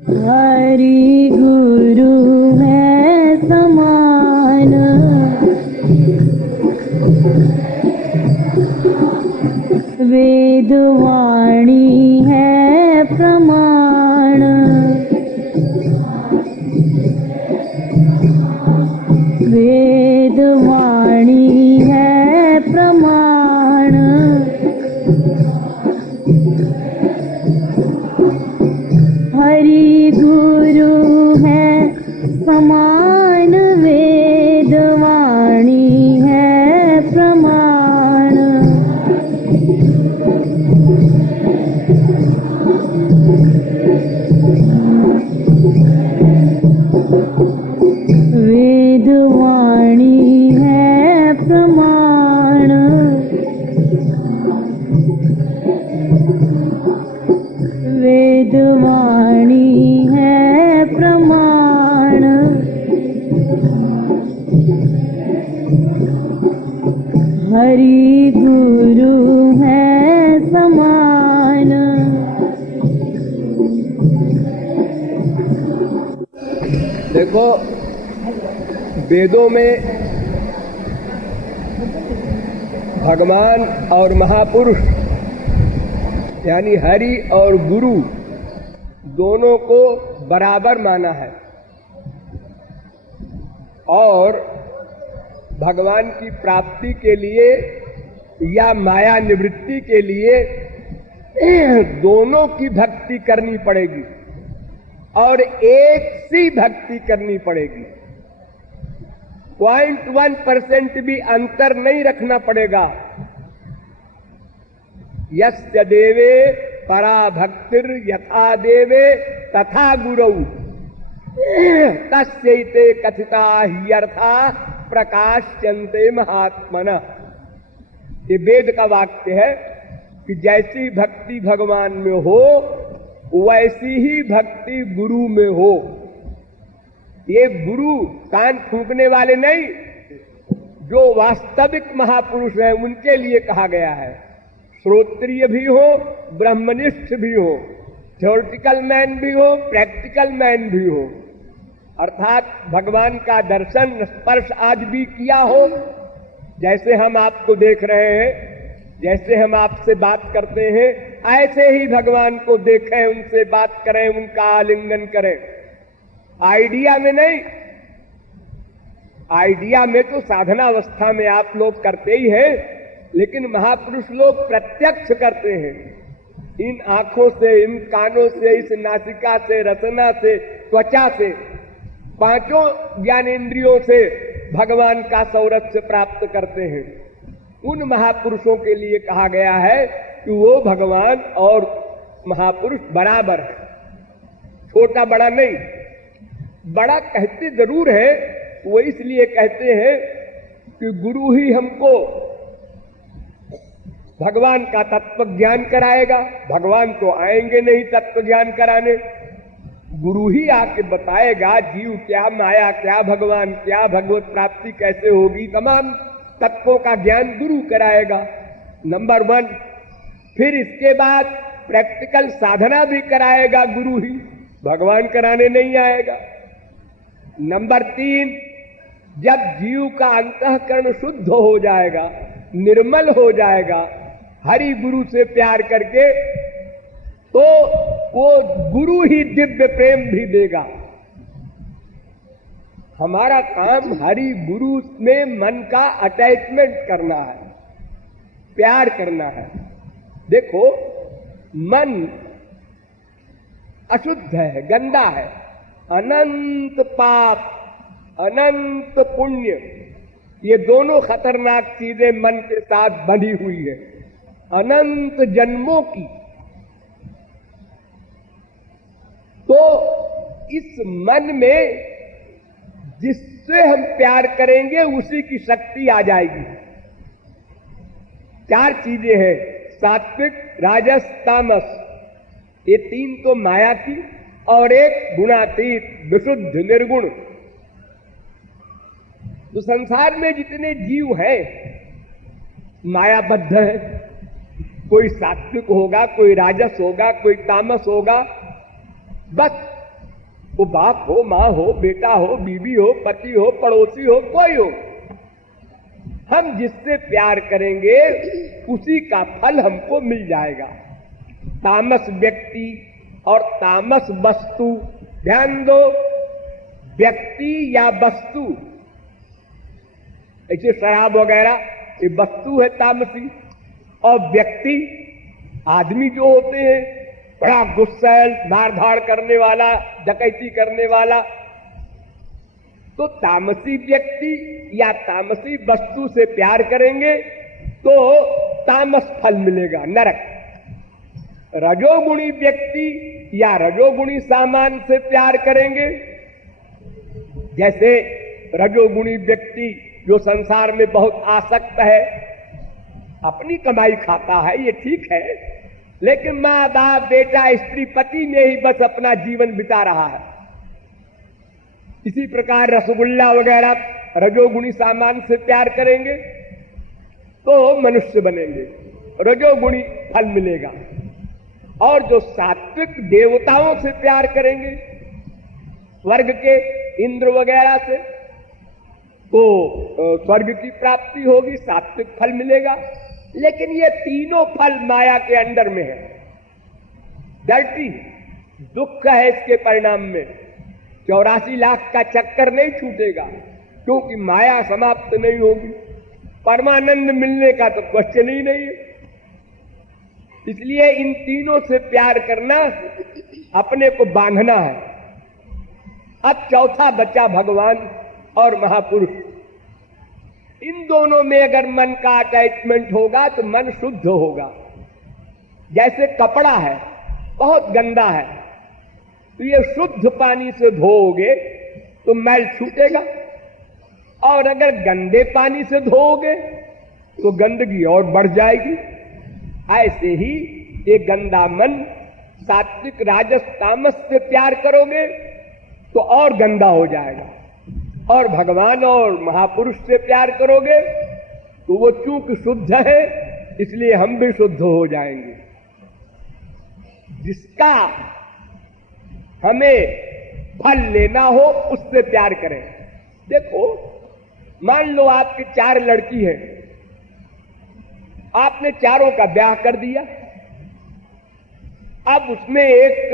हरि गुरु है समान, वेद वाणी है प्रमाण, वेद वाणी है प्रमाण, हरि गुरु है समान, वेद वाणी है प्रमाण, वेद वाणी है प्रमाण, वेद वाणी है प्रमाण, हरि गुरु है समान। देखो, वेदों में भगवान और महापुरुष यानी हरि और गुरु दोनों को बराबर माना है और भगवान की प्राप्ति के लिए या माया निवृत्ति के लिए दोनों की भक्ति करनी पड़ेगी और एक सी भक्ति करनी पड़ेगी। 0.1% भी अंतर नहीं रखना पड़ेगा। यस्य देवे परा भक्तिर यथा देवे तथा गुरौ तस्यैते कथिता ह्यर्था प्रकाश्यन्ते महात्मनः। ये वेद का वाक्य है कि जैसी भक्ति भगवान में हो वैसी ही भक्ति गुरु में हो। ये गुरु कान फूंकने वाले नहीं, जो वास्तविक महापुरुष हैं उनके लिए कहा गया है। श्रोत्रिय भी हो, ब्रह्मनिष्ठ भी हो, थ्योरेटिकल मैन भी हो, प्रैक्टिकल मैन भी हो, अर्थात भगवान का दर्शन स्पर्श आज भी किया हो। जैसे हम आपको देख रहे हैं, जैसे हम आपसे बात करते हैं, ऐसे ही भगवान को देखें, उनसे बात करें, उनका आलिंगन करें। आइडिया में नहीं, आइडिया में तो साधनावस्था में आप लोग करते ही हैं, लेकिन महापुरुष लोग प्रत्यक्ष करते हैं। इन आंखों से, इन कानों से, इस नासिका से, रसना से, त्वचा से, पांचों ज्ञानेंद्रियों से भगवान का सौरस्य प्राप्त करते हैं। उन महापुरुषों के लिए कहा गया है कि वो भगवान और महापुरुष बराबर है, छोटा बड़ा नहीं। बड़ा कहते जरूर है, वो इसलिए कहते हैं कि गुरु ही हमको भगवान का तत्व ज्ञान कराएगा। भगवान तो आएंगे नहीं तत्व ज्ञान कराने, गुरु ही आके बताएगा जीव क्या, माया क्या, भगवान क्या, भगवत प्राप्ति कैसे होगी, तमाम तत्वों का ज्ञान गुरु कराएगा, नंबर 1। फिर इसके बाद प्रैक्टिकल साधना भी कराएगा गुरु ही, भगवान कराने नहीं आएगा। नंबर 3, जब जीव का अंतःकरण शुद्ध हो जाएगा, निर्मल हो जाएगा हरि गुरु से प्यार करके, तो वो गुरु ही दिव्य प्रेम भी देगा। हमारा काम हरि गुरु में मन का अटैचमेंट करना है, प्यार करना है। देखो, मन अशुद्ध है, गंदा है, अनंत पाप, अनंत पुण्य, ये दोनों खतरनाक चीजें मन के साथ बंधी हुई है, अनंत जन्मों की। तो इस मन में जिससे हम प्यार करेंगे उसी की शक्ति आ जाएगी। 4 चीजें हैं, सात्विक, राजस, तामस, ये 3 तो माया की, और एक गुणातीत, विशुद्ध, निर्गुण। तो संसार में जितने जीव हैं मायाबद्ध है, कोई सात्विक होगा, कोई राजस होगा, कोई तामस होगा, बस वो बाप हो, माँ हो, बेटा हो, बीवी हो, पति हो, पड़ोसी हो, कोई हो, हम जिससे प्यार करेंगे उसी का फल हमको मिल जाएगा। तामस व्यक्ति और तामस वस्तु, ध्यान दो, व्यक्ति या वस्तु, ऐसे शराब वगैरह ये वस्तु है तामसी, और व्यक्ति आदमी जो होते हैं बड़ा गुस्सैल, मार धाड़ करने वाला, डकैती करने वाला, तो तामसी व्यक्ति या तामसी वस्तु से प्यार करेंगे तो तामस फल मिलेगा, नरक। रजोगुणी व्यक्ति या रजोगुणी सामान से प्यार करेंगे, जैसे रजोगुणी व्यक्ति जो संसार में बहुत आसक्त है, अपनी कमाई खाता है, ये ठीक है, लेकिन माँ बाप, बेटा, स्त्री, पति में ही बस अपना जीवन बिता रहा है। इसी प्रकार रसगुल्ला वगैरह रजोगुणी सामान से प्यार करेंगे तो मनुष्य बनेंगे, रजोगुणी फल मिलेगा। और जो सात्विक देवताओं से प्यार करेंगे, स्वर्ग के इंद्र वगैरह से, तो स्वर्ग की प्राप्ति होगी, सात्विक फल मिलेगा। लेकिन ये तीनों फल माया के अंडर में है, डर्टी, दुख है इसके परिणाम में। 84 लाख का चक्कर नहीं छूटेगा, क्योंकि माया समाप्त नहीं होगी। परमानंद मिलने का तो क्वेश्चन ही नहीं है। इसलिए इन तीनों से प्यार करना, अपने को बांधना है। अब चौथा बचा भगवान और महापुरुष। इन दोनों में अगर मन का अटैचमेंट होगा तो मन शुद्ध होगा। जैसे कपड़ा है, बहुत गंदा है, तो ये शुद्ध पानी से धोओगे तो मैल छूटेगा, और अगर गंदे पानी से धोओगे तो गंदगी और बढ़ जाएगी। ऐसे ही ये गंदा मन, सात्विक राजस तामस से प्यार करोगे तो और गंदा हो जाएगा, और भगवान और महापुरुष से प्यार करोगे तो वो चूंकि शुद्ध है इसलिए हम भी शुद्ध हो जाएंगे। जिसका हमें फल लेना हो उससे प्यार करें। देखो, मान लो आपकी 4 लड़की है, आपने चारों का ब्याह कर दिया। अब उसमें एक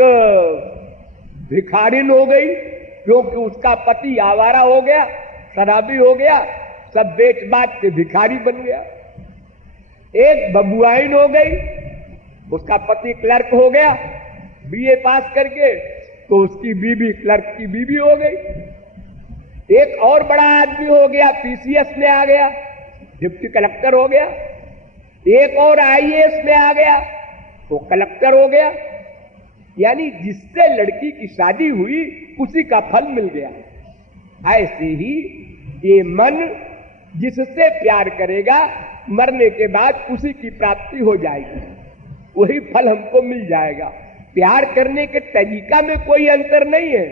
भिखारिन हो गई, क्योंकि उसका पति आवारा हो गया, शराबी हो गया, सब बेच बाच के भिखारी बन गया। एक बबुआइन हो गई, उसका पति क्लर्क हो गया बीए पास करके, तो उसकी बीबी क्लर्क की बीबी हो गई। एक और बड़ा आदमी हो गया, पीसीएस में आ गया, डिप्टी कलेक्टर हो गया। एक और आईएएस में आ गया, वो कलेक्टर हो गया। यानी जिससे लड़की की शादी हुई उसी का फल मिल गया। ऐसे ही ये मन जिससे प्यार करेगा, मरने के बाद उसी की प्राप्ति हो जाएगी, वही फल हमको मिल जाएगा। प्यार करने के तरीका में कोई अंतर नहीं है।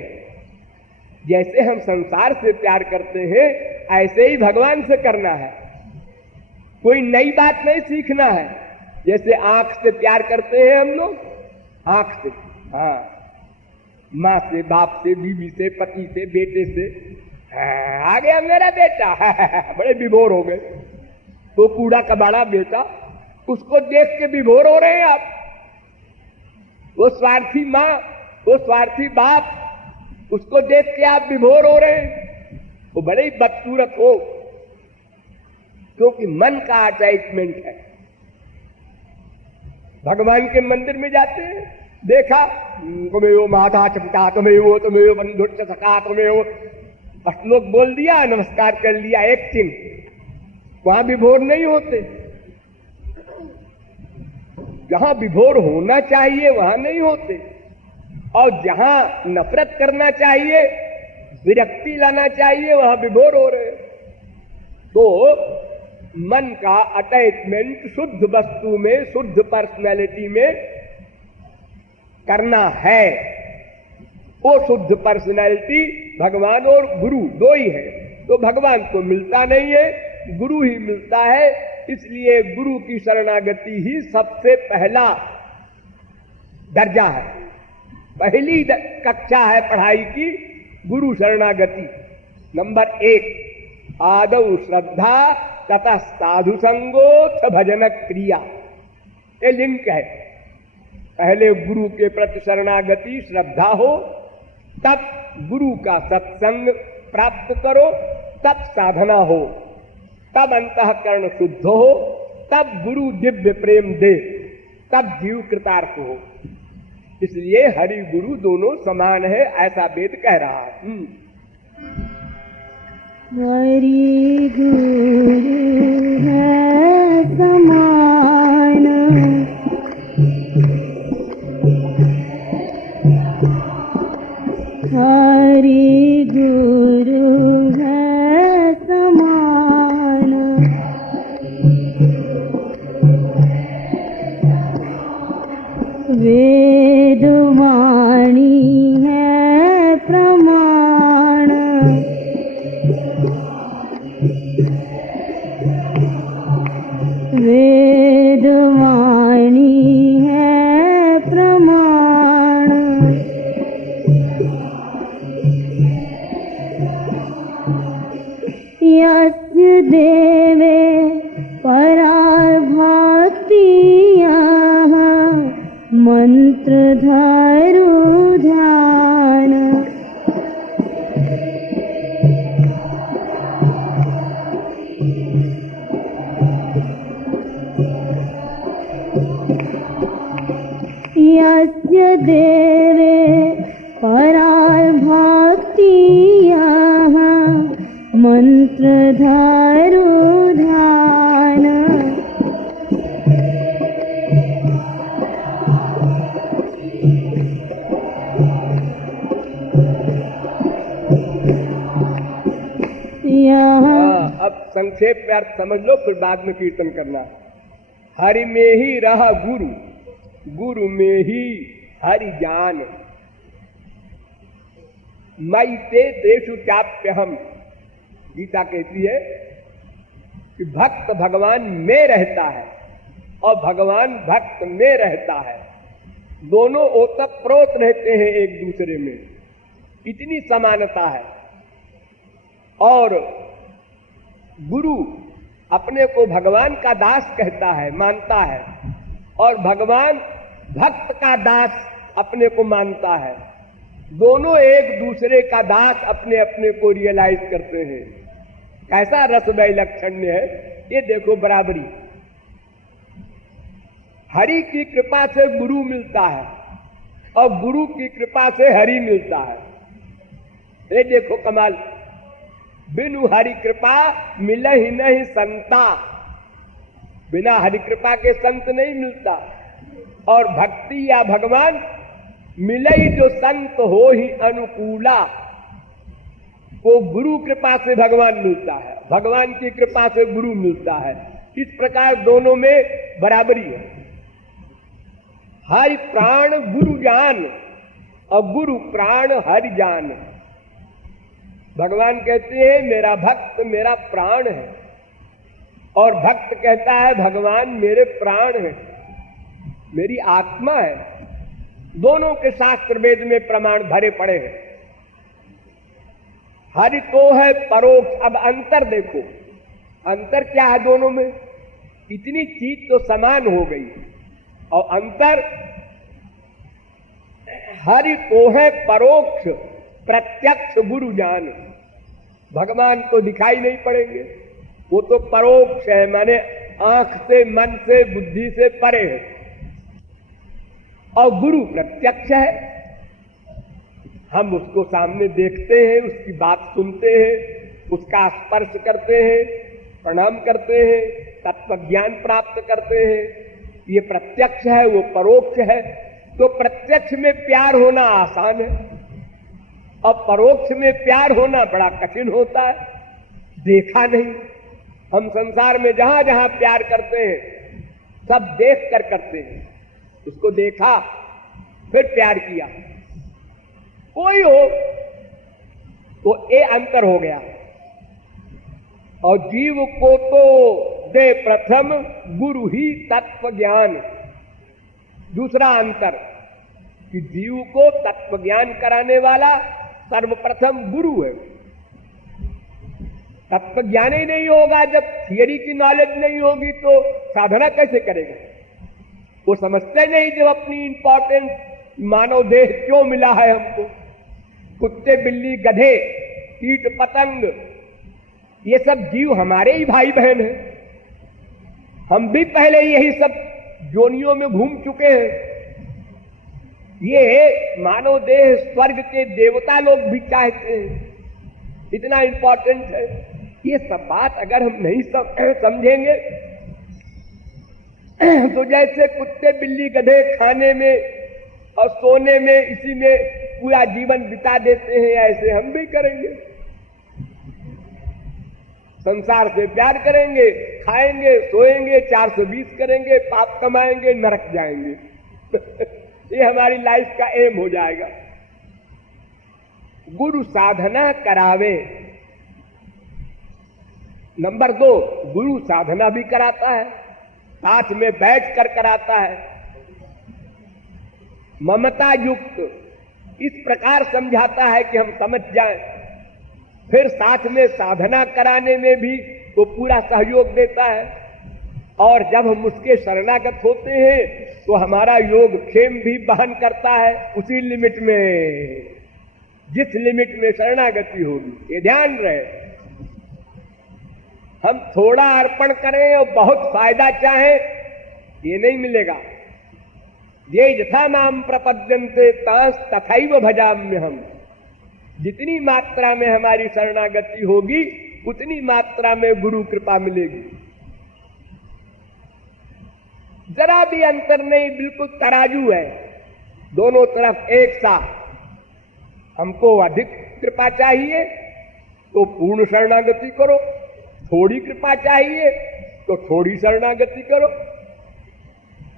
जैसे हम संसार से प्यार करते हैं, ऐसे ही भगवान से करना है। कोई नई बात नहीं सीखना है। जैसे आंख से प्यार करते हैं हम लोग, आंख से, हाँ, माँ से, बाप से, बीवी से, पति से, बेटे से, आ गया मेरा बेटा, बड़े विभोर हो गए। तो कूड़ा कबाड़ा बेटा, उसको देख के विभोर हो रहे हैं आप। वो स्वार्थी माँ, वो स्वार्थी बाप, उसको देख के आप विभोर हो रहे हैं। वो बड़े ही बदसूरत हो, क्योंकि मन का अटैचमेंट है। भगवान के मंदिर में जाते हैं, देखा तुम्हें वो माता चपटा, तुम्हें वो बंधु सका, तुम्हें वो श्लोक बोल दिया, नमस्कार कर लिया, एक्टिंग। वहां विभोर नहीं होते। जहां विभोर होना चाहिए वहां नहीं होते, और जहां नफरत करना चाहिए, विरक्ति लाना चाहिए, वहां विभोर हो रहे। तो मन का अटैचमेंट शुद्ध वस्तु में, शुद्ध पर्सनैलिटी में करना है। वो शुद्ध पर्सनैलिटी भगवान और गुरु दो ही है। तो भगवान को मिलता नहीं है, गुरु ही मिलता है। इसलिए गुरु की शरणागति ही सबसे पहला दर्जा है। पहली कक्षा है पढ़ाई की गुरु शरणागति। नंबर 1 आदौ श्रद्धा तथा साधु संगोथ भजन क्रिया, ये लिंक है। पहले गुरु के प्रति शरणागति श्रद्धा हो, तब गुरु का सत्संग प्राप्त करो, तब साधना हो, तब अंतःकरण शुद्ध हो, तब गुरु दिव्य प्रेम दे, तब जीव कृतार्थ हो। इसलिए हरि गुरु दोनों समान है, ऐसा वेद कह रहा है। हरि गुरु है समान, हरि गुरु है समान, वेद वाणी है प्रमाण, वेद वाणी है प्रमाण, यस्य देवे पराभक्तियाः मंत्र धरु ध्यान, यस्य देवे पराभक्तियाः मंत्र धरु ध्यान, अब संक्षेप में अर्थ समझ लो, फिर बाद में कीर्तन करना। हरि में ही रहा गुरु, गुरु में ही हरि ज्ञान, मई ते देशु चाप्य हम। गीता कहती है कि भक्त भगवान में रहता है और भगवान भक्त में रहता है, दोनों ओतप्रोत रहते हैं एक दूसरे में, इतनी समानता है। और गुरु अपने को भगवान का दास कहता है, मानता है, और भगवान भक्त का दास अपने को मानता है। दोनों एक दूसरे का दास अपने अपने को रियलाइज करते हैं। कैसा रस वैलक्षण्य है ये देखो, बराबरी। हरि की कृपा से गुरु मिलता है और गुरु की कृपा से हरि मिलता है। ये देखो कमाल, बिनु हरि कृपा मिले ही नहीं संता, बिना हरि कृपा के संत नहीं मिलता। और भक्ति या भगवान मिले ही जो संत हो ही अनुकूला, वो गुरु कृपा से भगवान मिलता है, भगवान की कृपा से गुरु मिलता है। इस प्रकार दोनों में बराबरी है। हरि प्राण गुरु जान और गुरु प्राण हरि जान। भगवान कहते हैं मेरा भक्त मेरा प्राण है, और भक्त कहता है भगवान मेरे प्राण है, मेरी आत्मा है। दोनों के शास्त्र वेद में प्रमाण भरे पड़े हैं। हरि तो है परोक्ष। अब अंतर देखो, अंतर क्या है दोनों में? इतनी चीज तो समान हो गई, और अंतर हरि तो है परोक्ष प्रत्यक्ष गुरु जान। भगवान तो दिखाई नहीं पड़ेंगे, वो तो परोक्ष है, माने आंख से मन से बुद्धि से परे है। और गुरु प्रत्यक्ष है, हम उसको सामने देखते हैं, उसकी बात सुनते हैं, उसका स्पर्श करते हैं, प्रणाम करते हैं, तत्व ज्ञान प्राप्त करते हैं। ये प्रत्यक्ष है, वो परोक्ष है। तो प्रत्यक्ष में प्यार होना आसान है और परोक्ष में प्यार होना बड़ा कठिन होता है। देखा नहीं, हम संसार में जहां जहां प्यार करते हैं सब देख कर करते हैं। उसको देखा फिर प्यार किया, कोई हो तो ये अंतर हो गया। और जीव को तो दे प्रथम गुरु ही तत्व ज्ञान। दूसरा अंतर, कि जीव को तत्व ज्ञान कराने वाला सर्वप्रथम गुरु है। तत्व ज्ञान ही नहीं होगा, जब थियरी की नॉलेज नहीं होगी तो साधना कैसे करेगा? वो समझते नहीं जब अपनी इंपॉर्टेंस, मानव देह क्यों मिला है हमको। कुत्ते, बिल्ली, गधे, कीट, पतंग, ये सब जीव हमारे ही भाई बहन हैं। हम भी पहले यही सब जोनियों में घूम चुके हैं। ये मानव देह स्वर्ग के देवता लोग भी चाहते हैं, इतना इंपॉर्टेंट है। ये सब बात अगर हम नहीं समझेंगे तो जैसे कुत्ते, बिल्ली, गधे खाने में और सोने में, इसी में पूरा जीवन बिता देते हैं, ऐसे हम भी करेंगे। संसार से प्यार करेंगे, खाएंगे, सोएंगे, 420 करेंगे, पाप कमाएंगे, नरक जाएंगे। ये हमारी लाइफ का एम हो जाएगा। गुरु साधना करावे। नंबर 2, गुरु साधना भी कराता है, साथ में बैठ कर कराता है, ममता युक्त इस प्रकार समझाता है कि हम समझ जाएं। फिर साथ में साधना कराने में भी वो पूरा सहयोग देता है। और जब हम उसके शरणागत होते हैं तो हमारा योग क्षेम भी वहन करता है, उसी लिमिट में, जिस लिमिट में शरणागति होगी। ये ध्यान रहे, हम थोड़ा अर्पण करें और बहुत फायदा चाहें, ये नहीं मिलेगा। ये यथा माम प्रपद्यन्ते तांस तथैव भजाम्य हम। जितनी मात्रा में हमारी शरणागति होगी उतनी मात्रा में गुरु कृपा मिलेगी। जरा भी अंतर नहीं, बिल्कुल तराजू है, दोनों तरफ एक साथ। हमको अधिक कृपा चाहिए तो पूर्ण शरणागति करो, थोड़ी कृपा चाहिए तो थोड़ी शरणागति करो।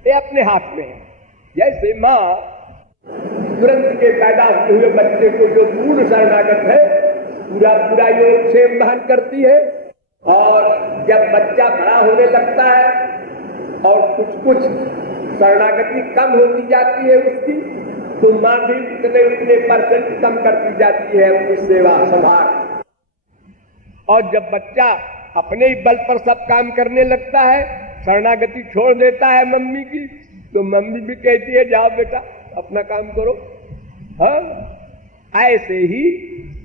ये अपने हाथ में है। जैसे माँ तुरंत के पैदा हुए बच्चे को जो पूर्ण शरणागत है, पूरा पूरा योग क्षेम वहन करती है। और जब बच्चा बड़ा होने लगता है और कुछ कुछ शरणागति कम होती जाती है उसकी, तो माँ भी उतने उतने % कम करती जाती है अपनी सेवा संभाल। और जब बच्चा अपने ही बल पर सब काम करने लगता है, शरणागति छोड़ देता है मम्मी की, तो मम्मी भी कहती है जाओ बेटा अपना काम करो। हाँ, ऐसे ही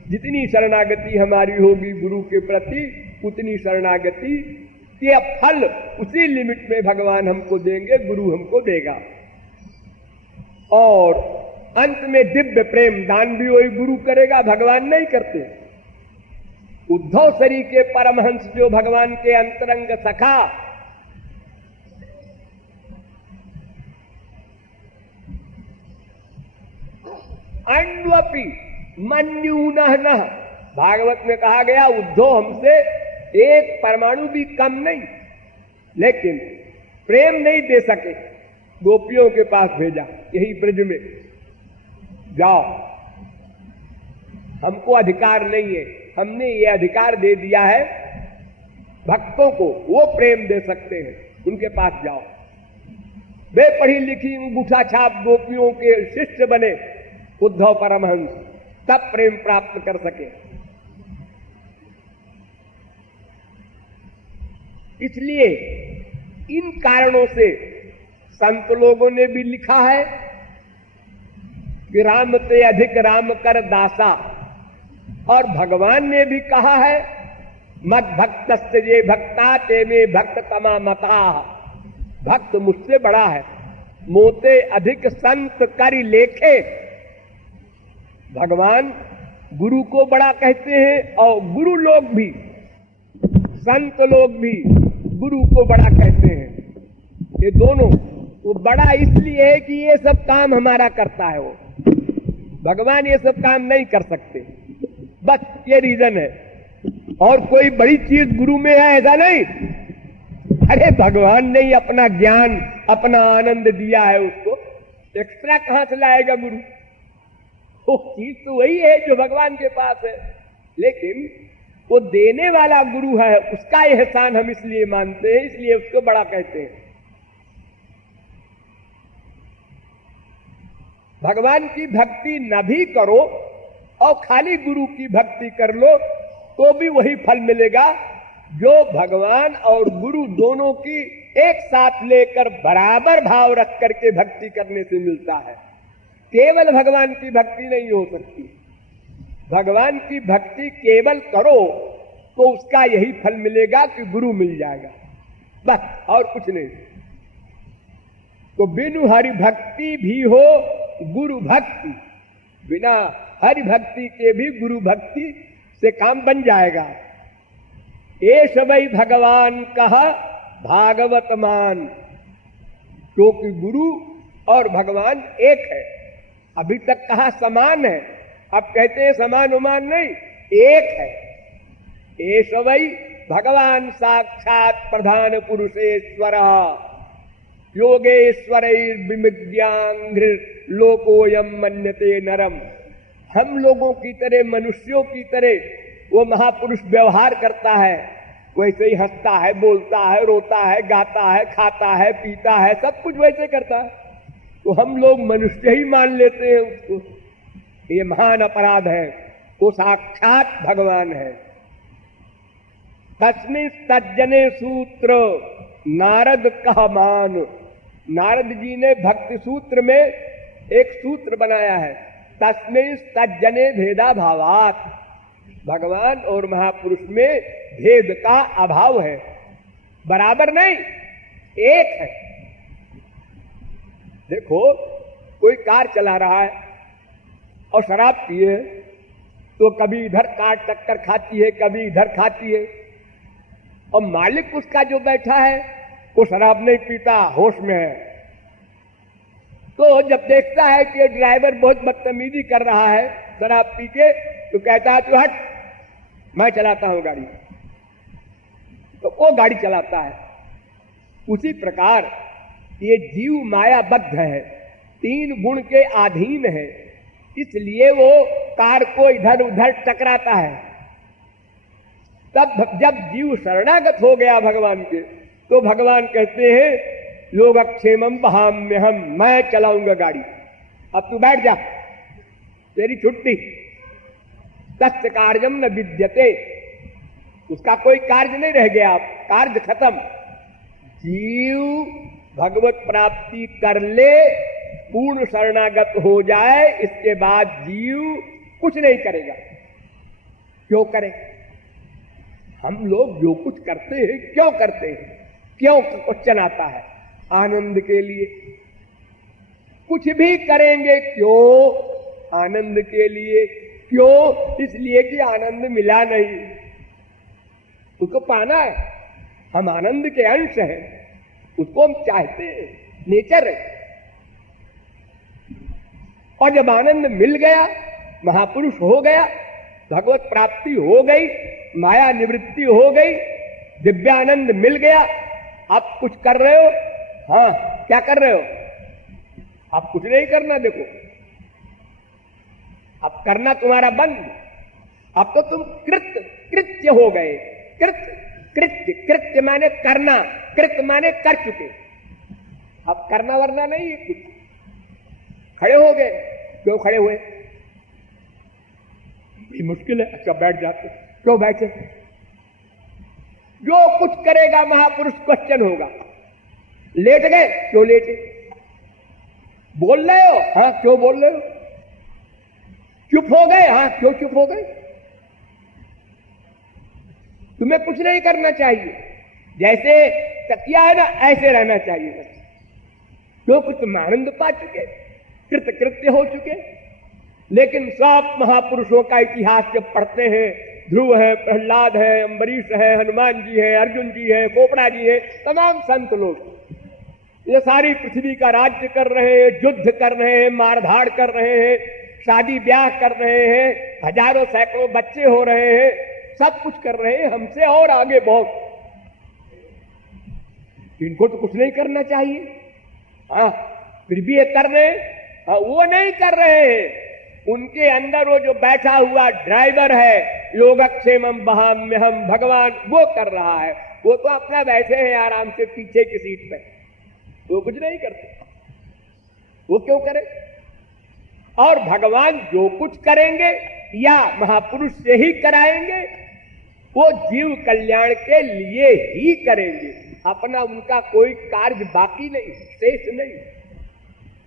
जितनी शरणागति हमारी होगी गुरु के प्रति, उतनी शरणागति के फल उसी लिमिट में भगवान हमको देंगे, गुरु हमको देगा। और अंत में दिव्य प्रेम दान भी वही गुरु करेगा, भगवान नहीं करते। उद्धव सरी के परमहंस जो भगवान के अंतरंग सखा, अन्वपि मन्यूनः नः, भागवत में कहा गया उद्धव हमसे एक परमाणु भी कम नहीं, लेकिन प्रेम नहीं दे सके। गोपियों के पास भेजा, यही ब्रज में जाओ, हमको अधिकार नहीं है, हमने ये अधिकार दे दिया है भक्तों को, वो प्रेम दे सकते हैं, उनके पास जाओ। वे पढ़ी लिखी अंगूठा छाप गोपियों के शिष्य बने उद्धव परमहंस, तब प्रेम प्राप्त कर सके। इसलिए इन कारणों से संत लोगों ने भी लिखा है कि राम ते अधिक राम कर दासा, और भगवान ने भी कहा है मद भक्त जे भक्ता ते में भक्त तमा मता। भक्त मुझसे बड़ा है, मोते अधिक संत करि लेखे। भगवान गुरु को बड़ा कहते हैं और गुरु लोग भी, संत लोग भी गुरु को बड़ा कहते हैं। ये दोनों, वो बड़ा इसलिए है कि ये सब काम हमारा करता है, वो भगवान ये सब काम नहीं कर सकते, बस ये रीजन है। और कोई बड़ी चीज गुरु में है ऐसा नहीं। अरे भगवान ने ही अपना ज्ञान, अपना आनंद दिया है, उसको एक्स्ट्रा कहां से लाएगा गुरु? वो चीज तो वही है जो भगवान के पास है, लेकिन वो देने वाला गुरु है, उसका एहसान हम इसलिए मानते हैं, इसलिए उसको बड़ा कहते हैं। भगवान की भक्ति न भी करो और खाली गुरु की भक्ति कर लो तो भी वही फल मिलेगा जो भगवान और गुरु दोनों की एक साथ लेकर बराबर भाव रख करके भक्ति करने से मिलता है। केवल भगवान की भक्ति नहीं हो सकती। भगवान की भक्ति केवल करो तो उसका यही फल मिलेगा कि गुरु मिल जाएगा, बस और कुछ नहीं। तो बिनु हरि भक्ति भी हो गुरु भक्ति, बिना हरि भक्ति के भी गुरु भक्ति से काम बन जाएगा। एष वै भगवान कहा भागवत मान, क्योंकि गुरु और भगवान एक है। अभी तक कहा समान है, अब कहते हैं समान उमान नहीं, एक है। एष वै भगवान साक्षात प्रधान पुरुषेश्वर योगेश्वरैर्विमिद्यांघ्रि लोकोयम मन्यते नरम। हम लोगों की तरह, मनुष्यों की तरह वो महापुरुष व्यवहार करता है, वैसे ही हंसता है, बोलता है, रोता है, गाता है, खाता है, पीता है, सब कुछ वैसे करता है। तो हम लोग मनुष्य ही मान लेते हैं उसको। ये महान अपराध है। वो साक्षात भगवान है। तस्मिन् तज्जने सूत्र नारद कह मान। नारद जी ने भक्ति सूत्र में एक सूत्र बनाया है, तस्मिन् तज्जने भेदा भावात। भगवान और महापुरुष में भेद का अभाव है, बराबर नहीं, एक है। देखो, कोई कार चला रहा है और शराब पिए तो कभी इधर कार टक्कर खाती है, कभी इधर खाती है, और मालिक उसका जो बैठा है वो शराब नहीं पीता, होश में है। तो जब देखता है कि ड्राइवर बहुत बदतमीजी कर रहा है शराब पी के, तो कहता है तू हट, मैं चलाता हूं गाड़ी, तो वो गाड़ी चलाता है। उसी प्रकार ये जीव मायाबद्ध है, तीन गुण के अधीन है, इसलिए वो कार को इधर उधर टकराता है। तब जब जीव शरणागत हो गया भगवान के, तो भगवान कहते हैं योगक्षेमम वहाम्यहम, मैं चलाऊंगा गाड़ी, अब तू बैठ जा, तेरी छुट्टी। तस्य कार्यम न विद्यते, उसका कोई कार्य नहीं रह गया, कार्य खत्म। जीव भगवत प्राप्ति कर ले, पूर्ण शरणागत हो जाए, इसके बाद जीव कुछ नहीं करेगा। क्यों करे? हम लोग जो कुछ करते हैं क्यों करते हैं? क्यों क्वेश्चन आता है? आनंद के लिए। कुछ भी करेंगे क्यों? आनंद के लिए। क्यों? इसलिए कि आनंद मिला नहीं, उसको पाना है। हम आनंद के अंश हैं, उसको हम चाहते हैं, नेचर है। और जब आनंद मिल गया, महापुरुष हो गया, भगवत प्राप्ति हो गई, माया निवृत्ति हो गई, दिव्यानंद मिल गया, आप कुछ कर रहे हो? हाँ, क्या कर रहे हो? आप कुछ नहीं करना। देखो, अब करना तुम्हारा बंद। अब तो तुम कृत्य हो गए। कृत्य माने करना, कृत्य माने कर चुके। अब करना वरना नहीं है कुछ। खड़े हो गए, क्यों खड़े हुए? भी मुश्किल है, अच्छा बैठ जाते, क्यों बैठे? जो कुछ करेगा महापुरुष क्वेश्चन होगा। लेट गए, क्यों लेटे? बोल रहे हो? हाँ, क्यों बोल रहे हो? चुप हो गए? हाँ, क्यों चुप हो गए? तुम्हें कुछ नहीं करना चाहिए, जैसे तकिया है ना, ऐसे रहना चाहिए बस। क्योंकि तुम आनंद पा चुके, कृत्य हो चुके। लेकिन सब महापुरुषों का इतिहास जब पढ़ते हैं, ध्रुव है, प्रहलाद है, अम्बरीश है, हनुमान जी है, अर्जुन जी है, कोपड़ा जी है, तमाम संत लोग ये सारी पृथ्वी का राज्य कर रहे हैं, युद्ध कर रहे हैं, मारधाड़ कर रहे हैं, शादी ब्याह कर रहे हैं, हजारों सैकड़ों बच्चे हो रहे हैं, सब कुछ कर रहे हैं, हमसे और आगे बहुत। इनको तो कुछ नहीं करना चाहिए, हाँ, फिर भी ये कर रहे हैं। हाँ, वो नहीं कर रहे हैं, उनके अंदर वो जो बैठा हुआ ड्राइवर है, योगक्षेमम वहाम्यहम, भगवान, वो कर रहा है। वो तो अपना बैठे हैं आराम से पीछे की सीट पे, वो कुछ नहीं करते। वो क्यों करे? और भगवान जो कुछ करेंगे या महापुरुष से ही कराएंगे वो जीव कल्याण के लिए ही करेंगे। अपना उनका कोई कार्य बाकी नहीं, शेष नहीं।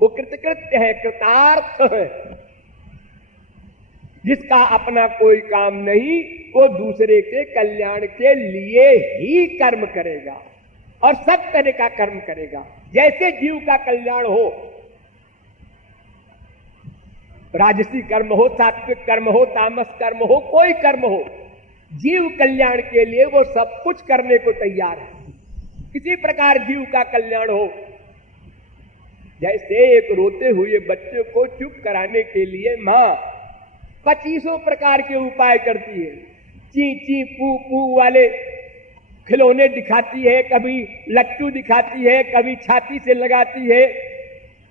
वो कृतकृत्य है, कृतार्थ है। जिसका अपना कोई काम नहीं वो दूसरे के कल्याण के लिए ही कर्म करेगा और सब तरह का कर्म करेगा। जैसे जीव का कल्याण हो, राजसी कर्म हो, सात्विक कर्म हो, तामस कर्म हो, कोई कर्म हो, जीव कल्याण के लिए वो सब कुछ करने को तैयार है। किसी प्रकार जीव का कल्याण हो। जैसे एक रोते हुए बच्चे को चुप कराने के लिए मां 25 प्रकार के उपाय करती है। ची ची पू पू वाले खिलौने दिखाती है, कभी लट्टू दिखाती है, कभी छाती से लगाती है,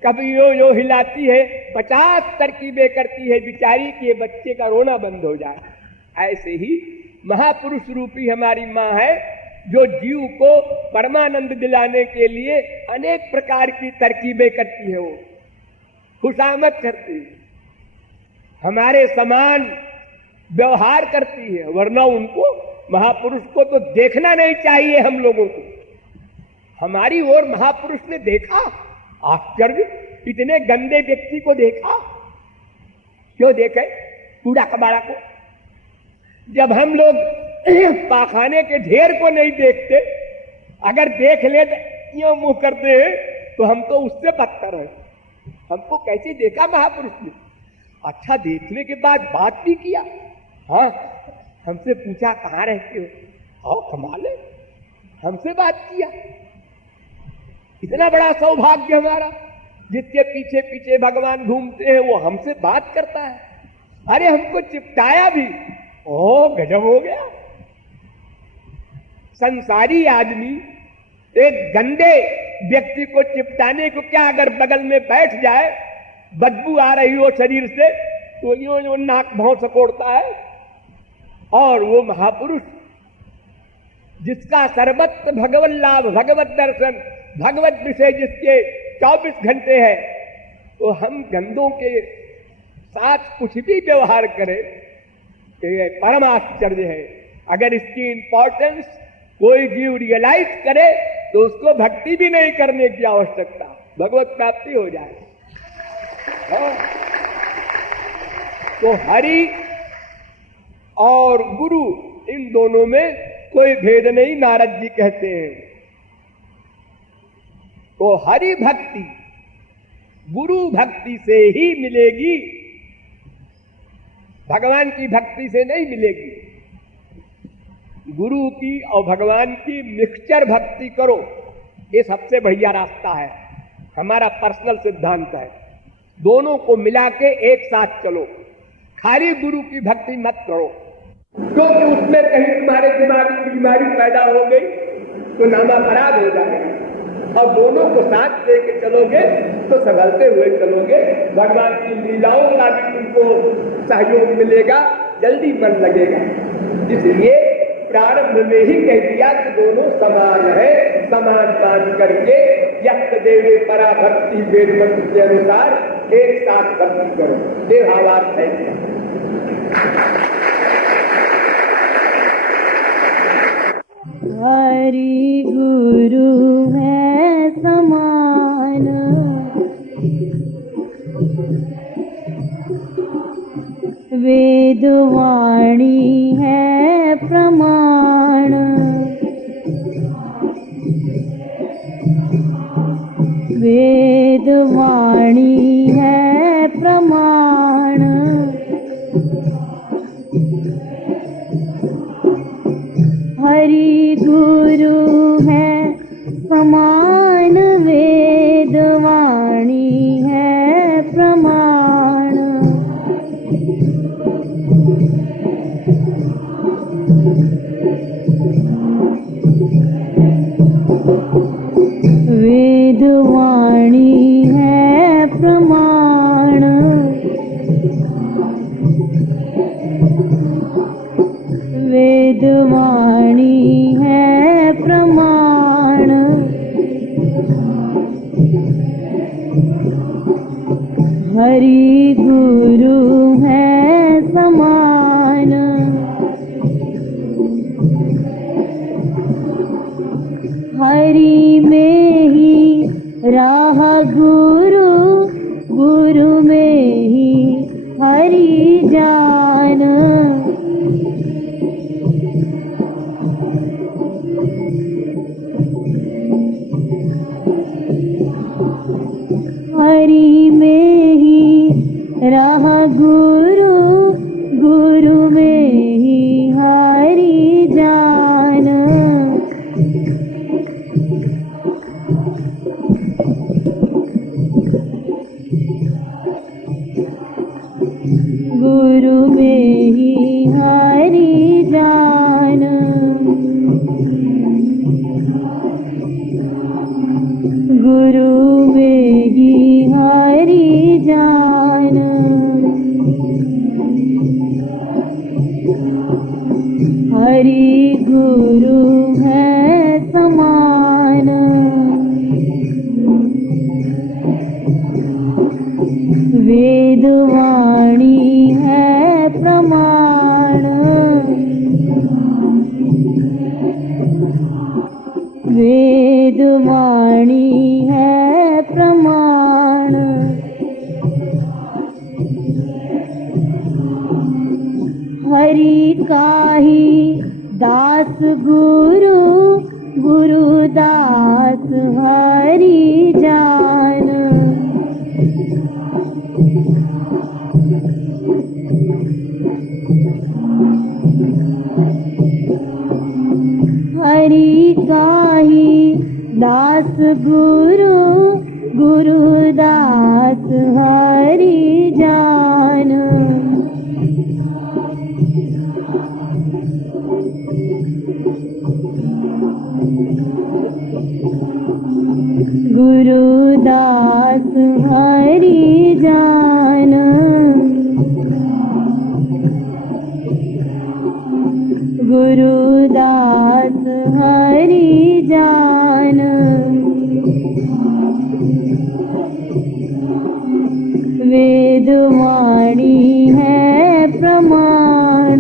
कभी यो यो हिलाती है, 50 तरकीबें करती है बिचारी कि ये बच्चे का रोना बंद हो जाए। ऐसे ही महापुरुष रूपी हमारी माँ है जो जीव को परमानंद दिलाने के लिए अनेक प्रकार की तरकीबें करती है। वो खुशामद करती है, हमारे समान व्यवहार करती है, वरना उनको महापुरुष को तो देखना नहीं चाहिए। हम लोगों को हमारी ओर महापुरुष ने देखा, आश्चर्य, इतने गंदे व्यक्ति को देखा। क्यों देखे? कूड़ा कबाड़ा को। जब हम लोग पाखाने के ढेर को नहीं देखते, अगर देख ले तो मुंह करते हैं तो हम तो उससे बदतर है। हमको कैसे देखा महापुरुष ने? अच्छा, देखने के बाद बात भी किया। हाँ, हमसे पूछा कहाँ रहते हो? आओ कमाल है, हमसे बात किया। इतना बड़ा सौभाग्य हमारा। जिसके पीछे पीछे भगवान घूमते हैं वो हमसे बात करता है। अरे हमको चिपटाया भी, ओ गजब हो गया। संसारी आदमी एक गंदे व्यक्ति को चिपटाने को क्या, अगर बगल में बैठ जाए, बदबू आ रही हो शरीर से तो यो नाक भाव सकोड़ता है। और वो महापुरुष जिसका सर्वत्र भगवत लाभ, भगवत दर्शन, भगवत विषय जिसके 24 घंटे है, तो हम गंदों के साथ कुछ भी व्यवहार करें तो ये परम आश्चर्य है। अगर इसकी इंपॉर्टेंस कोई जीव रियलाइज करे तो उसको भक्ति भी नहीं करने की आवश्यकता, भगवत प्राप्ति हो जाए। तो हरि और गुरु इन दोनों में कोई भेद नहीं, नारद जी कहते हैं। तो हरि भक्ति गुरु भक्ति से ही मिलेगी, भगवान की भक्ति से नहीं मिलेगी। गुरु की और भगवान की मिक्सचर भक्ति करो, ये सबसे बढ़िया रास्ता है। हमारा पर्सनल सिद्धांत है, दोनों को मिला के एक साथ चलो। खाली गुरु की भक्ति मत करो, क्योंकि उसमें कहीं तुम्हारे दिमाग की बीमारी पैदा हो गई तो नामा खराब हो जाएगा। और दोनों को साथ लेके चलोगे तो संभलते हुए चलोगे, भगवान की लीलाओं का भी तुमको सहयोग मिलेगा, जल्दी मन लगेगा। इसलिए प्रारंभ में ही कह दिया कि दोनों समान है। समान मान करके यक्त देवे परा भक्ति वेद मंत्र के अनुसार एक साथ भक्ति करो। देहावार है। हरि गुरु है समान, वेद वाणी है प्रमाण, वेद वाणी है प्रमाण, हरि गुरु है समान, वेद वाणी है प्रमाण, वेद वाणी है प्रमाण, वेद वाणी है प्रमाण, हरि गुरु हरि जान। हरि में ही रहा गुरु, गुरु में ही हरि जान। गुरु में ही हरि जान। गुरु में ही हरि जान। हरि गुरु है समान। वेद वाणी है प्रमाण। वेद वाणी है प्रमाण। हरि काहि दास गुरु, गुरु दास हरि जान। हरि काहि दास गुरु, गुरु दास हरि जान। गुरु दास हरि जान। गुरु दास हरि जान। वेद वाणी है प्रमाण।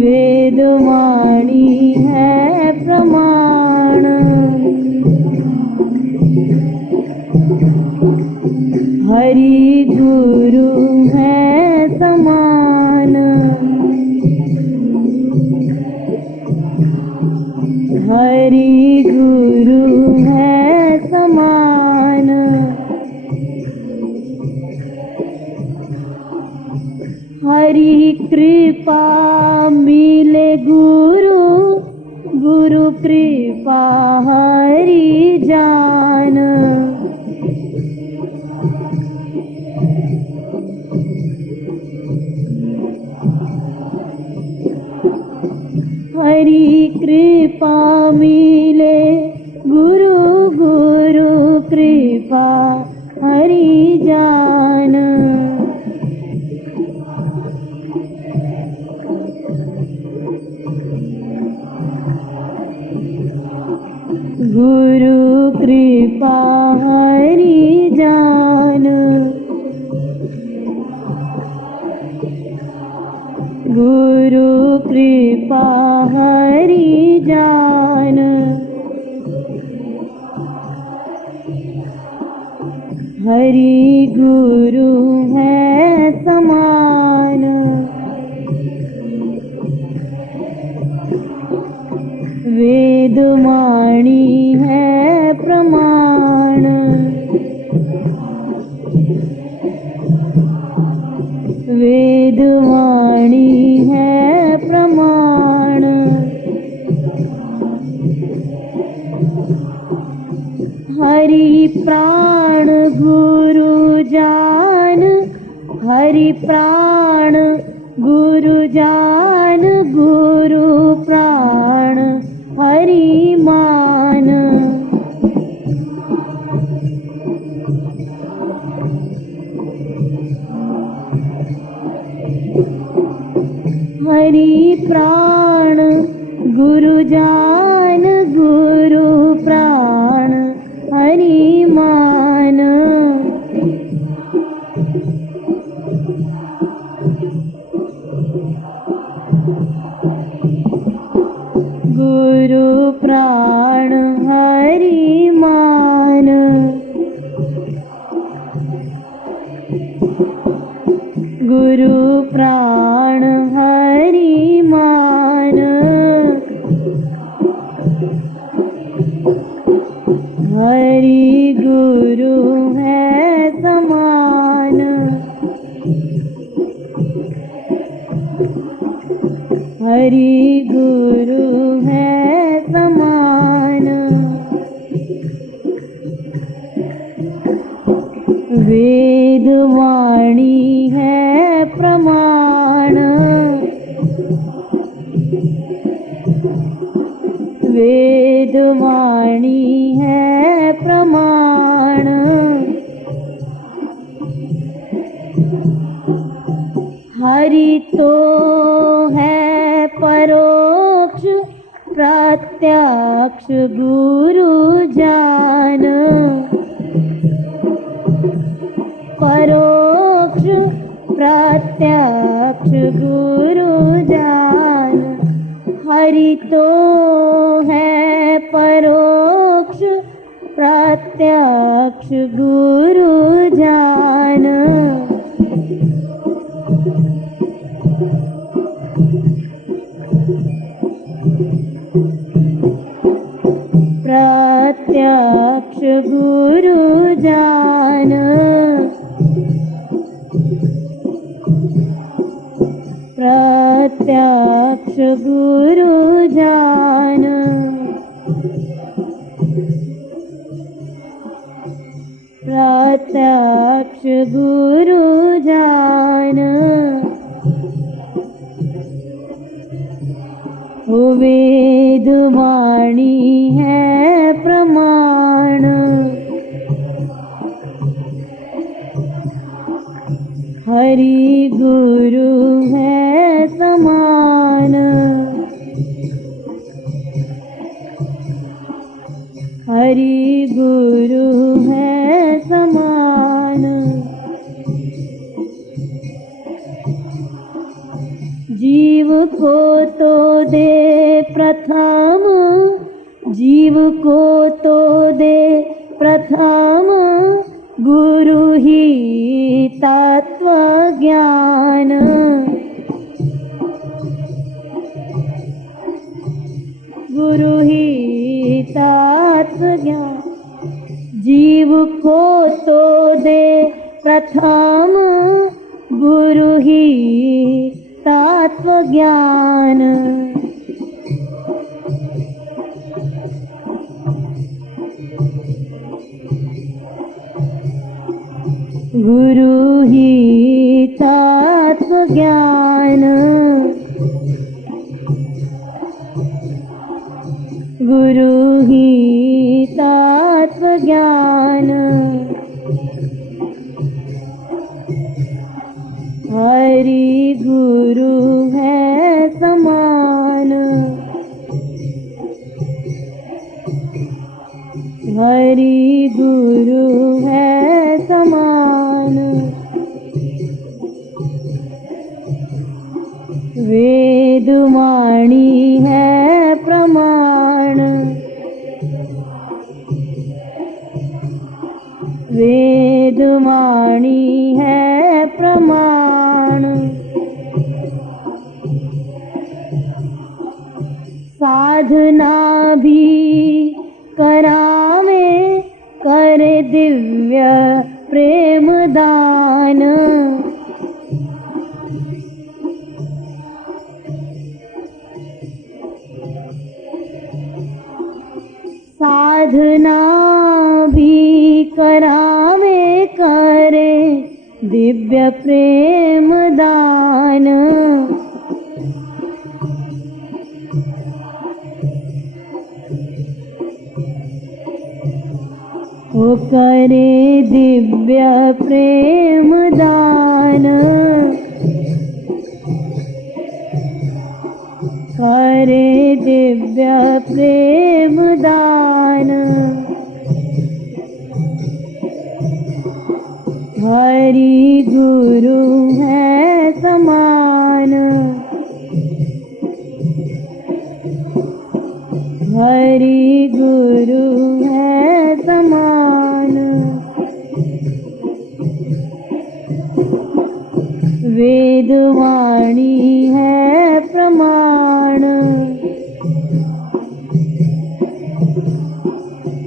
वेद वाणी है प्रमाण। हरि गुरु है समान। हरि गुरु है समान। हरि कृपा मिले गुरु, गुरु कृपा हरि जान। हरि कृपा मिले गुरु, गुरु कृपा हरि जान। गुरु कृपा हरि जान। गुरु कृपा हरि जान। हरि गुरु है समान। वेद वाणी है प्रमाण। वेद वाणी है प्रमाण। हरि प्राण गुरु जान। हरि प्राण गुरु जान। गुरु प्राण हरि मान। हरि प्राण गुरु जान। गुरु प्राण हरि मान। गुरु प्राण हरि मान। गुरु प्राण हरि मान, हरि गुरु है समान, हरि गुरु है समान। वेद वाणी है प्रमाण, वेद वाणी है प्रमाण। हरि तो है परोक्ष प्रत्यक्ष गुरु जान, परोक्ष प्रत्यक्ष गुरु जान। हरि तो है परोक्ष प्रत्यक्ष गुरु जान। प्रत्यक्ष गुरु जान, प्रत्यक्ष गुरु जान। प्रत्यक्ष गुरु जान। वेद वाणी है प्रमाण, हरि गुरु है समान, हरि गुरु है समान। जीव को तो दे प्रथम, जीव को तो दे प्रथम, गुरु ही तत्व ज्ञान, गुरु ही तत्व ज्ञान। जीव को तो दे प्रथम, गुरु ही तत्व ज्ञान। गुरु ही तत्व ज्ञान, गुरु ही तत्व ज्ञान। हरि गुरु है समान, हरि गुरु है समान। वेद वाणी है प्रमाण, वेद वाणी है प्रमाण। साधना भी करावे करे दिव्य प्रेम दान, साधना भी करावे करे दिव्य प्रेम दान। ओ करे दिव्य प्रेम दान, करे दिव्य प्रेम दान। हरि गुरु है समान, हरि गुरु है समान। वेदवाणी है प्रमाण,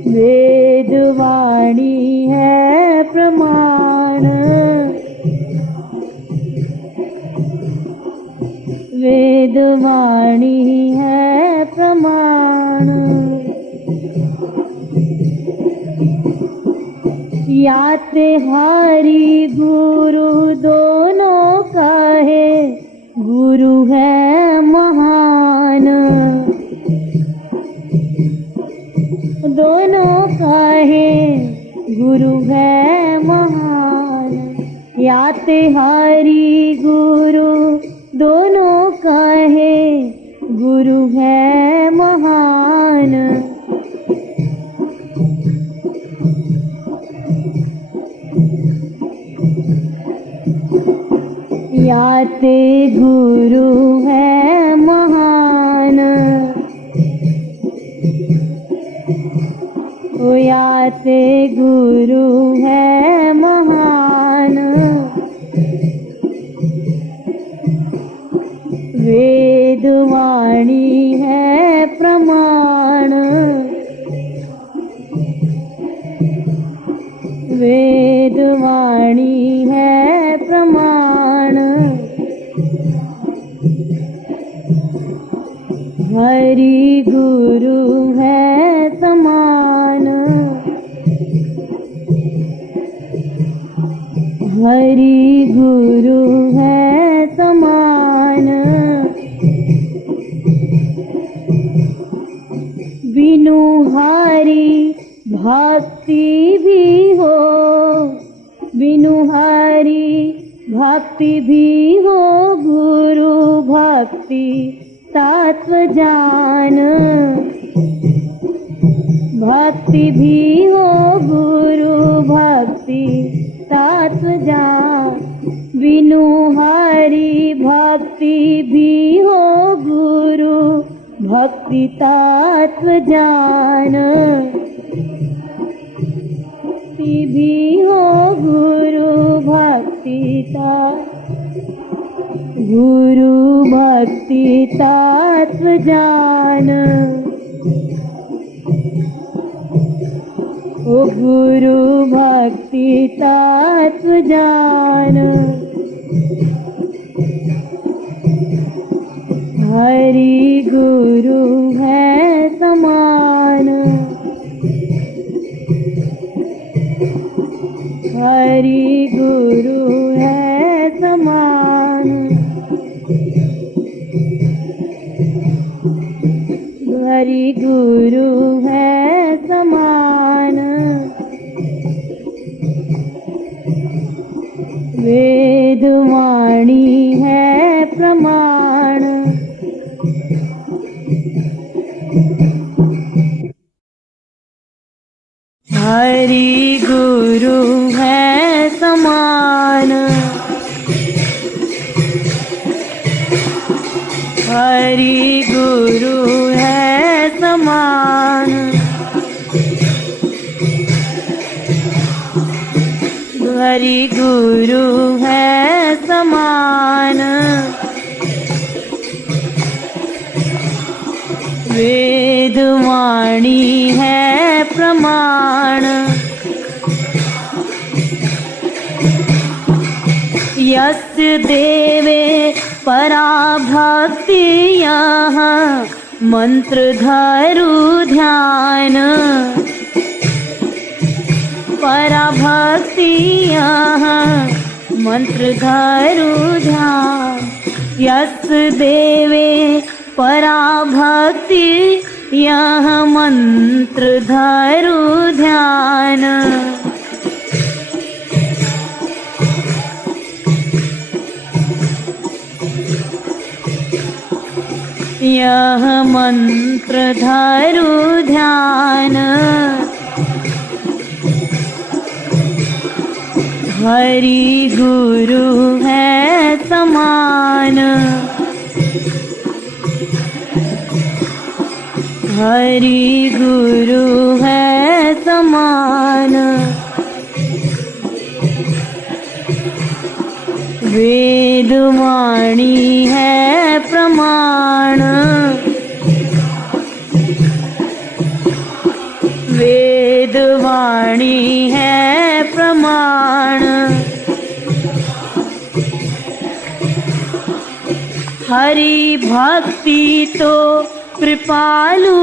वेदवाणी है प्रमाण, वेदवाणी है प्रमाण। याते हरि गुरु दोनों का है, गुरु है महान, दोनों का है गुरु है महान। याते हरि गुरु दोनों का है, गुरु है महान। याते गुरु है महान, ओ याते गुरु है महान। वेदवाणी है प्रमाण, वेदवाणी है प्रमाण। हरि गुरु है समान, हरि गुरु है समान। बिनु हरि भक्ति भी हो, बिनु हरि भक्ति भी हो, गुरु भक्ति तत्व जान। भक्ति भी हो, गुरु भक्ति तत्व जान। बिनु हरि भक्ति भी हो, गुरु भक्ति तत्व जान। भक्ति भी हो, गुरु भक्ति गुरु भक्ति तत्व जान। ओ गुरु भक्ति तत्व जान। हरि गुरु है समान, हरि गुरु है समान। हरि गुरु है समान। वेदवाणी है प्रमाण, हरि गुरु है समान। हरि गुरु है समान। हरि गुरु है समान। वेदवाणी है प्रमाण, यस्य देवे पराभक्ति यहाँ मंत्र धरु ध्यान। पराभक्ति यहाँ मंत्र धरु ध्यान। यस्य देवे पराभक्ति यहाँ मंत्र धरु ध्यान। यह मंत्र धरु ध्यान। हरि गुरु है समान। हरि गुरु है समान। वेदवाणी है प्रमाण, वेदवाणी है प्रमाण। हरि भक्ति तो कृपालु,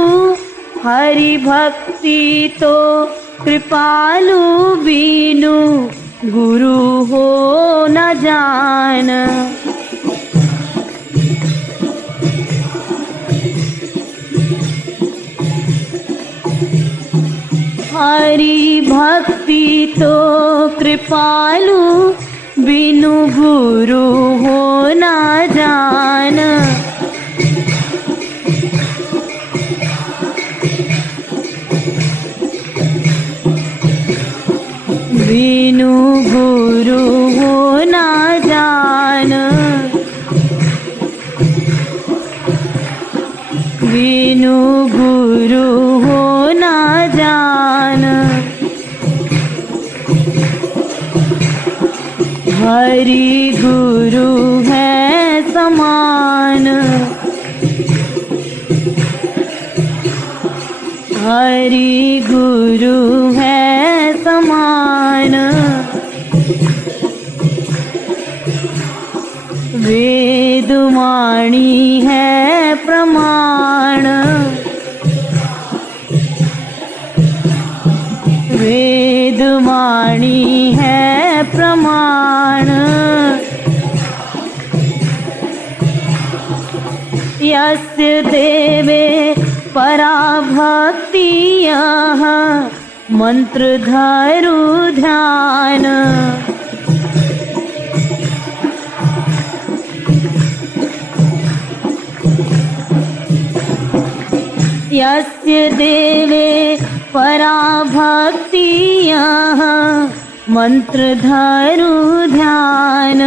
हरि भक्ति तो कृपालु, बीनु गुरु हो न जान। हरि भक्ति तो कृपालु, बिनु गुरु हो न जान। बिनु गुरु हो न जान, बिनु गुरु हो न जान। हरि गुरु है समान, हरि गुरु है समान। वेदवाणी है प्रमाण, वेदवाणी है प्रमाण। यस्य देवे पराभक्तियः मंत्र धरु ध्यान। यस्य देवे पराभक्तियः मंत्र धरु ध्यान।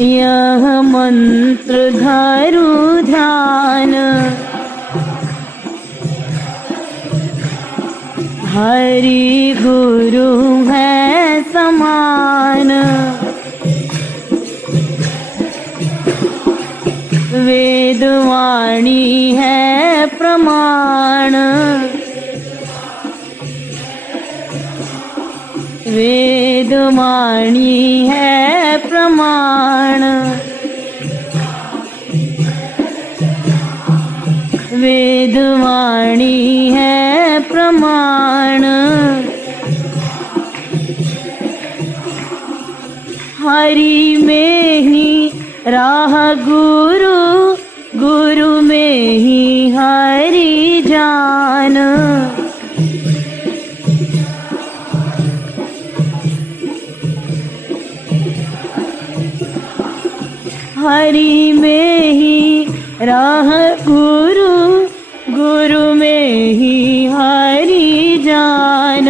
यह मंत्र धरु ध्यान, हरि गुरु है समान। वेदवाणी है प्रमाण, वेदवाणी है प्रमाण। वेदवाणी है प्रमाण। हरि में ही राह गुरु, गुरु में ही हरि जान। हरि में ही राह गुरु, गुरु में ही हरि जान।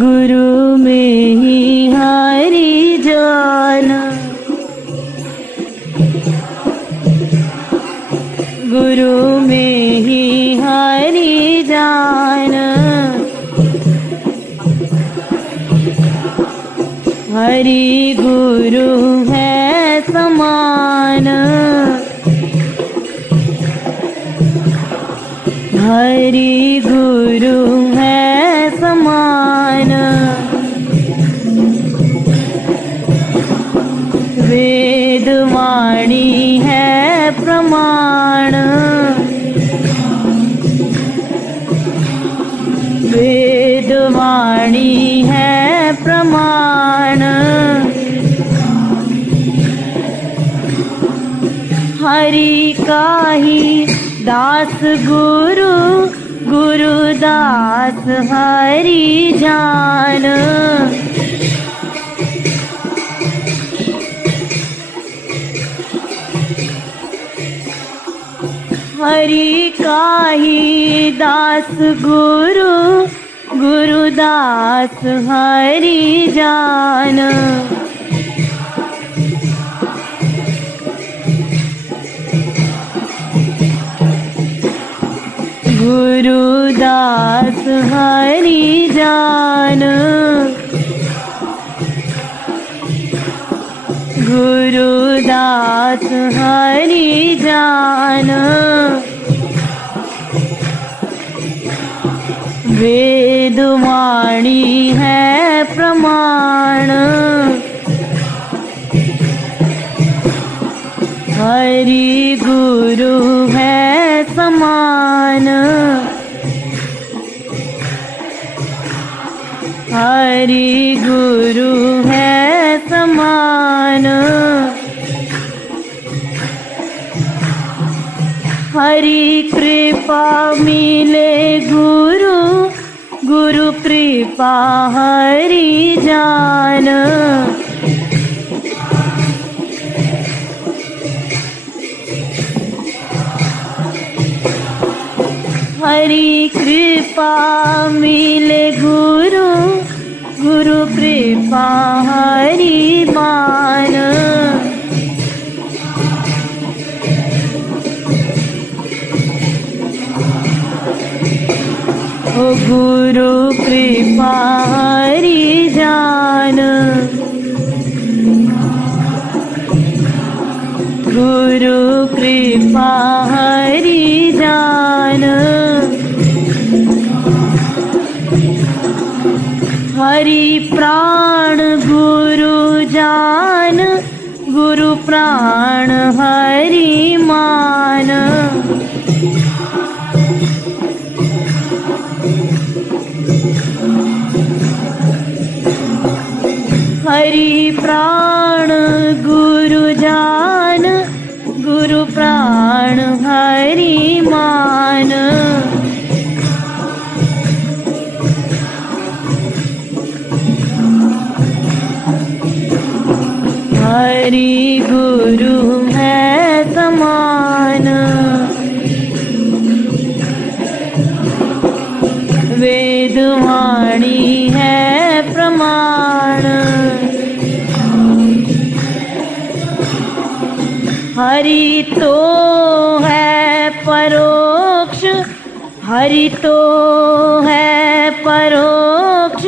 गुरु में ही हरि जान। गुरु में ही हरि जान। हरि गुरु है समान, हरि गुरु है समान। वेदवाणी है प्रमाण, वेदवाणी है प्रमाण। हरि का ही दास गुरु, गुरु दास हरि जान। हरि का ही दास गुरु, गुरु दास हरि जान। हरि जान, गुरुदास हरि जान, वेद वाणी है प्रमाण, हरि गुरु है समान, हरि गुरु है समान, हरि कृपा मिले गुरु, गुरु कृपा हरि जान, हरि कृपा मिले गुरु, गुरु कृपा हरि मान, ओ गुरु कृपा हरि जान, गुरु कृपा हरि जान, हरि प्राण गुरु जान, गुरु प्राण हरि मान, हरि प्राण गुरु जान, गुरु प्राण हरि मान, हरि गुरु है समान, वेद वाणी है प्रमाण, हरि तो है परोक्ष, हरि तो है परोक्ष,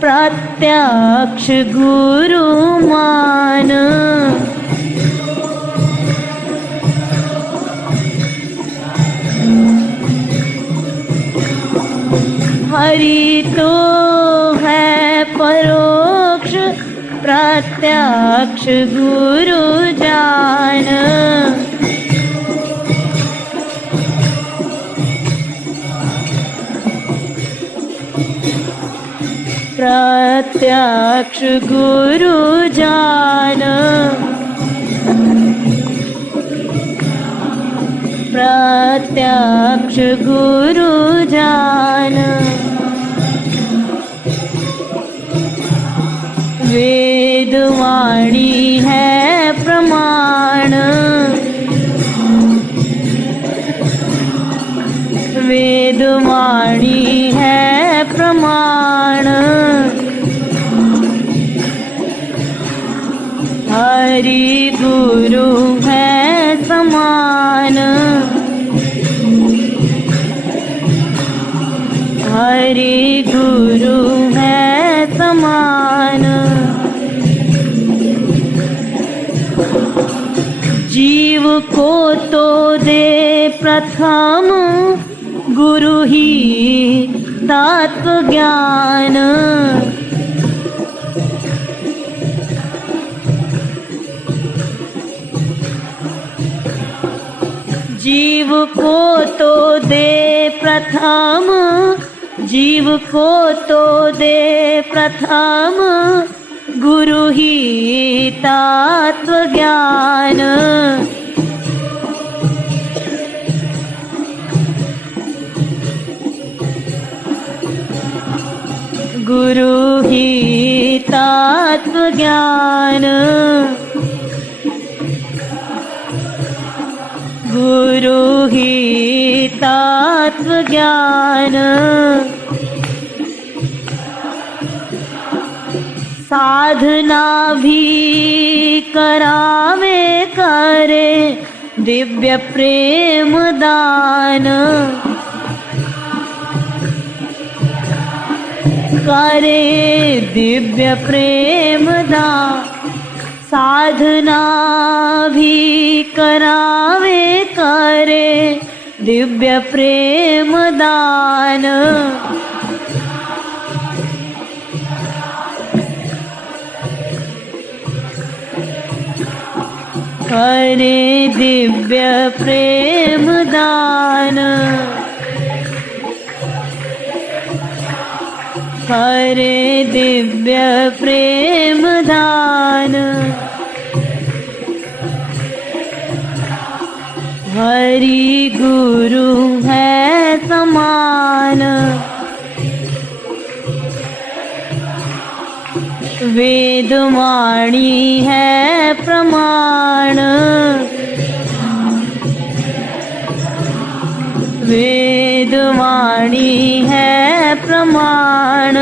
प्रत्यक्ष गुरु मान, हरि तो है परोक्ष, प्रत्यक्ष गुरु जान, प्रत्यक्ष गुरु जान, प्रत्यक्ष गुरु जान, वेद वाणी है प्रमाण, वेद वाणी है प्रमाण, हरि गुरु है समान, हरि गुरु है समान, जीव को तो दे प्रथम गुरु ही तत्व ज्ञान, जीव को तो दे प्रथम, जीव को तो दे प्रथम गुरु ही तत्व ज्ञान, गुरु ही तत्व ज्ञान, गुरु ही तत्व ज्ञान, साधना भी करावे करे दिव्य प्रेम दान, करे दिव्य प्रेम दान, साधना भी करावे करे दिव्य प्रेम दान। करे दिव्य प्रेम दान, करे दिव्य प्रेम दान। हरि गुरु है समान, वेद वाणी है प्रमाण, वेद वाणी है प्रमाण।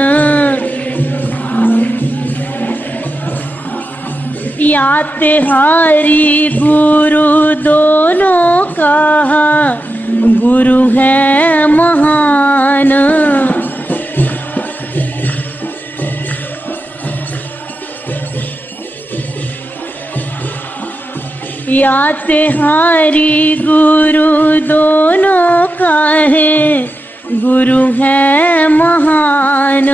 याते हरि गुरु दोनों कहा, गुरु है महान। याते हरि गुरु दोनों कहे, गुरु है महान।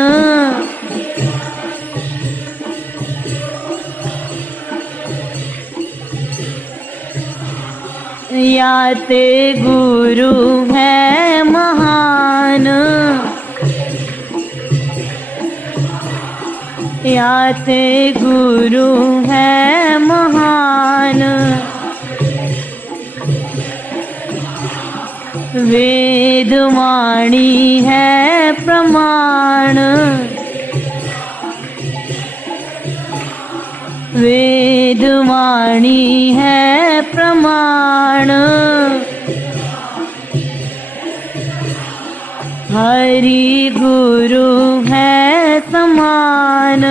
याते गुरु है महान, याते गुरु है महान। वेद वाणी है प्रमाण, वेद वाणी है प्रमाण। हरि गुरु है समान,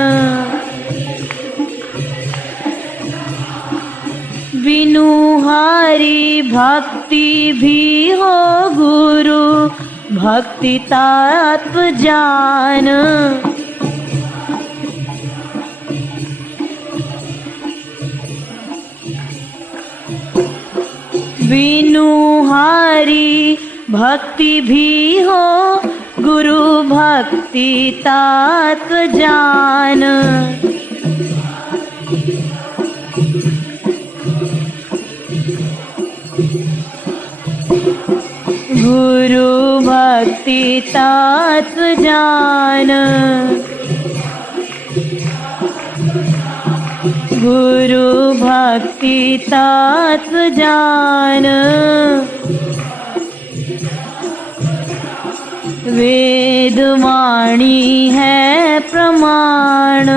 बिनु हरि भक्ति भी हो गुरु, भक्ति तत्व जान। बिनु हरि भक्ति भी हो गुरु, भक्ति तत्व जान। गुरु भक्ति तत्व जान, गुरु भक्ति तत्व जान। वेद वाणी है प्रमाण,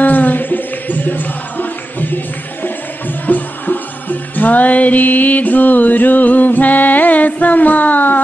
हरि गुरु है समान।